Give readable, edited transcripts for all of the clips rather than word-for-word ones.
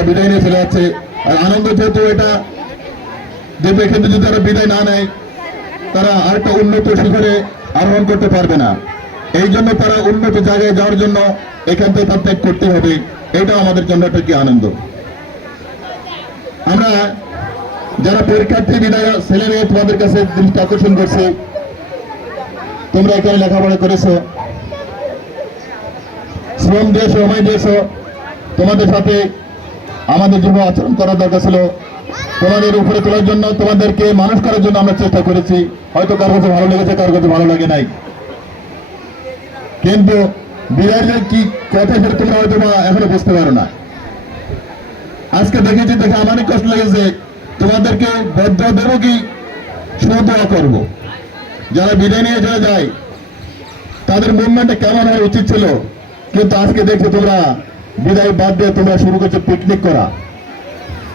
তারা বিদায় নিয়ে চলে যাচ্ছে। আর আনন্দ যেহেতু এটা দেখবে, কিন্তু যদি তারা বিদায় না নেয় তারা আরেকটা উন্নত শিখরে আরোহণ করতে পারবে না। এই জন্য তারা উন্নত জায়গায় যাওয়ার জন্য এখান থেকে তার ত্যাগ করতে হবে। এটাও আমাদের জন্য একটা কি আনন্দ। আমরা যারা পরীক্ষার্থী বিদায় ছেলে মেয়ে, তোমাদের কাছে দৃষ্টি আকর্ষণ করছে, তোমরা এখানে লেখাপড়া করেছো, শ্রম দিয়েছো, সময় দিয়েছো, তোমাদের সাথে আমাদের যেভাবে আচরণ করা দরকার ছিল তোমাদের উপরে তোলার জন্য, তোমাদেরকে মানুষ করার জন্য আমরা চেষ্টা করেছি। হয়তো কারো কাছে ভালো লেগেছে, কারো কাছে ভালো লাগে নাই, কিন্তু বিদায়ের কি কথা সেটা তোমরা হয়তো এখনো বুঝতে পারো না। আজকে দেখেছি, দেখে আমার অনেক কষ্ট লেগেছে। তোমাদেরকে বদ্ধ দেবো কি সুদোয়া করবো। যারা বিদায় নিয়ে চলে যায় তাদের মুভমেন্টটা কেমন হওয়া উচিত ছিল, কিন্তু আজকে দেখছো তোমরা বিদায় বাদ দিয়ে তোমরা শুরু করছো পিকনিক করা।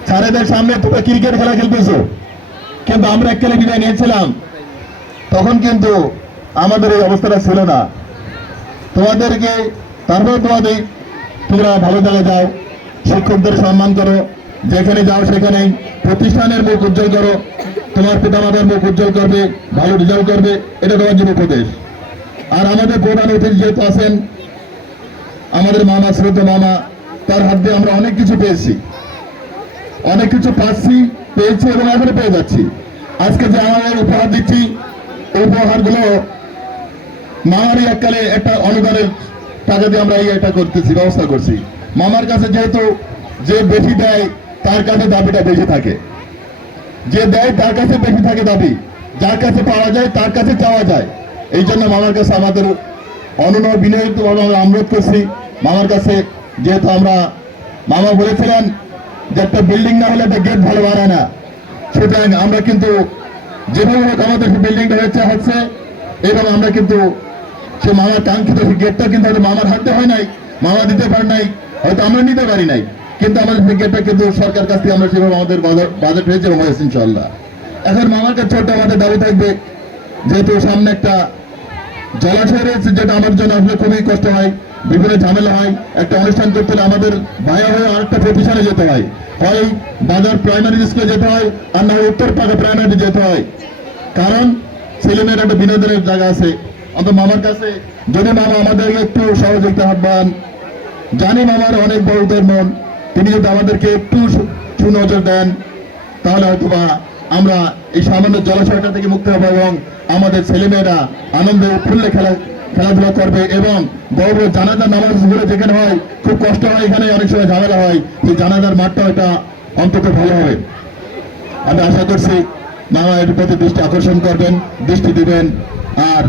স্যারেদের সামনে তোমরা ক্রিকেট খেলা খেলতেছো, কিন্তু আমরা এক খেলে বিদায় নিয়েছিলাম, তখন কিন্তু আমাদের এই অবস্থাটা ছিল না। তোমাদেরকে তারপরে তোমরা ভালো জায়গায় যাও, শিক্ষকদের সম্মান করো, যেখানে যাও সেখানে প্রতিষ্ঠানের মুখ উজ্জ্বল করো, তোমার পিতামাতার মুখ উজ্জ্বল করবে, ভালো রেজাল্ট করবে, এটা তোমার জন্য উপদেশ। আর আমাদের প্রধান অতিথি যেহেতু আছেন আমাদের মামা, শ্রদ্ধা মামা, তার হাত দিয়ে আমরা অনেক কিছু পেয়েছি, অনেক কিছু পেয়েছি এবং এখনো পেয়ে যাচ্ছি। আজকে যে আমাদের উপহার দিচ্ছি, এই উপহারগুলো মামারই এককালে একটা অনুদানের টাকা দিয়ে আমরা এটা করতেছি, ব্যবস্থা করছি। মামার কাছে যেহেতু যে বেশি দেয় তার কাছে দাবিটা বেশি থাকে, যে দেয় তার কাছে বেশি থাকে দাবি, যার কাছে পাওয়া যায় তার কাছে চাওয়া যায়। এই জন্য মামার কাছে আমাদের অনন্য বিনয়িত আমরা অনুরোধ করছি মামার কাছে, যেহেতু মামা বলেছিলেন যে একটা বিল্ডিং না হলে একটা গেট ভালো বানায় না, সুতরাং আমরা কিন্তু যেভাবে হোক আমাদের বিল্ডিংটা হচ্ছে এবং আমরা কিন্তু সে মামার কাঙ্ক্ষিত গেটটা কিন্তু হয়তো মামার হাতে হয় নাই, মামা দিতে পারে নাই, হয়তো আমরা নিতে পারি নাই, কিন্তু আমাদের গেটটা কিন্তু সরকার কাছ থেকে আমরা সেভাবে আমাদের বাজেট হয়েছে এবং হয়েছে ইনশাআল্লাহ। এখন মামার কাছে ছোট্ট আমাদের দাবি থাকবে, যেহেতু সামনে একটা জলাশয় রয়েছে, যেটা আমার জন্য আসলে খুবই কষ্ট হয়, বিভিন্ন ঝামেলা হয়। একটা অনুষ্ঠান করতে হলে আমাদের ভাইয়া হয়ে আরেকটা প্রতিষ্ঠানে যেতে হয়, হয় বাজার প্রাইমারি স্কুলে যেতে হয়, আর না উত্তর পাকা প্রাইমারি যেতে হয়, কারণ ছেলেমেয়ের একটা বিনোদনের জায়গা আছে। অন্তত মামার কাছে যদি মামা আমাদেরকে একটু সহযোগিতা আহ্বান, জানি মামার অনেক বড়দের মন, তিনি যদি আমাদেরকে একটু সুনজর দেন তাহলে হয়তো আমরা এই সামান্য জলাশয়টা থেকে মুক্ত হবো এবং আমাদের ছেলেমেয়েরা আনন্দে উৎফুল্লে খেলাধুলা করবে। এবং বড় বড় জানাজার নামাজগুলো যেখানে হয় খুব কষ্ট হয়, এখানে অনেক সময় ঝামেলা হয়, সেই জানাজার মাঠটা এটা অন্তত ভালো হবে। আমি আশা করছি মামা এর প্রতি দৃষ্টি আকর্ষণ করবেন, দৃষ্টি দিবেন। আর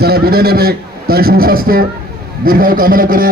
যারা বিদায় নেবে তার সুস্বাস্থ্য দীর্ঘায়ু কামনা করে